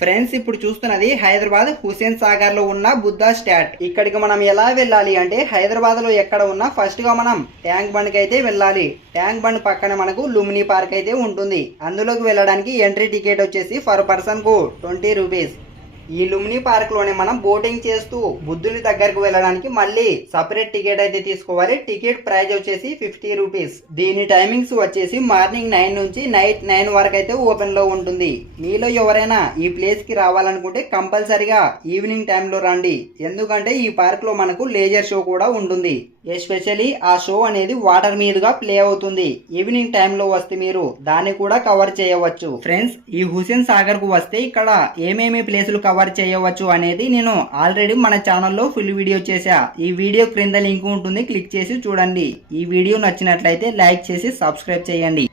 Friends ఇప్పుడు చూస్తున్నది హైదరాబాద్ హుస్సేన్ సాగర్ లో ఉన్న బుద్ధా స్టాట్. ఇక్కడికి మనం ఎలా వెళ్ళాలి అంటే హైదరాబాద్ లో ఎక్కడ ఉన్నా ఫస్ట్ గా మనం ట్యాంక్ బండ్ కి అయితే వెళ్ళాలి. ట్యాంక్ బండ్ పక్కన మనకు లుమినీ పార్క్ అయితే ఉంటుంది. అందులోకి వెళ్ళడానికి ఎంట్రీ టికెట్ వచ్చేసి పర్ పర్సన్ కు 20 రూపీస్. ఈ లుమినీ పార్క్ లోనే మనం బోటింగ్ చేస్తూ బుద్ధుని దగ్గరకు వెళ్ళడానికి మళ్ళీ సపరేట్ టికెట్ అయితే తీసుకోవాలి. టికెట్ ప్రైస్ వచ్చేసి 50 రూపీస్. దీని టైమింగ్స్ వచ్చేసి మార్నింగ్ 9 నుంచి నైట్ 9 వరకు అయితే ఓపెన్ లో ఉంటుంది. మీలో ఎవరైనా ఈ ప్లేస్ కి రావాలనుకుంటే కంపల్సరిగా ఈవినింగ్ టైంలో రండి. ఎందుకంటే ఈ పార్క్ లో మనకు లేజర్ షో కూడా ఉంటుంది. ఎస్పెషల్లీ ఆ షో అనేది వాటర్ మీదుగా ప్లే అవుతుంది. ఈవినింగ్ టైంలో వస్తే మీరు దాన్ని కూడా కవర్ చేయవచ్చు. ఫ్రెండ్స్ ఈ హుస్సేన్ సాగర్ కు వస్తే ఇక్కడ ఏమేమి ప్లేసులు కవర్ చేయవచ్చు అనేది నేను ఆల్రెడీ మన ఛానల్లో ఫుల్ వీడియో చేశా. ఈ వీడియో క్రింద లింక్ ఉంటుంది, క్లిక్ చేసి చూడండి. ఈ వీడియో నచ్చినట్లయితే లైక్ చేసి సబ్స్క్రైబ్ చేయండి.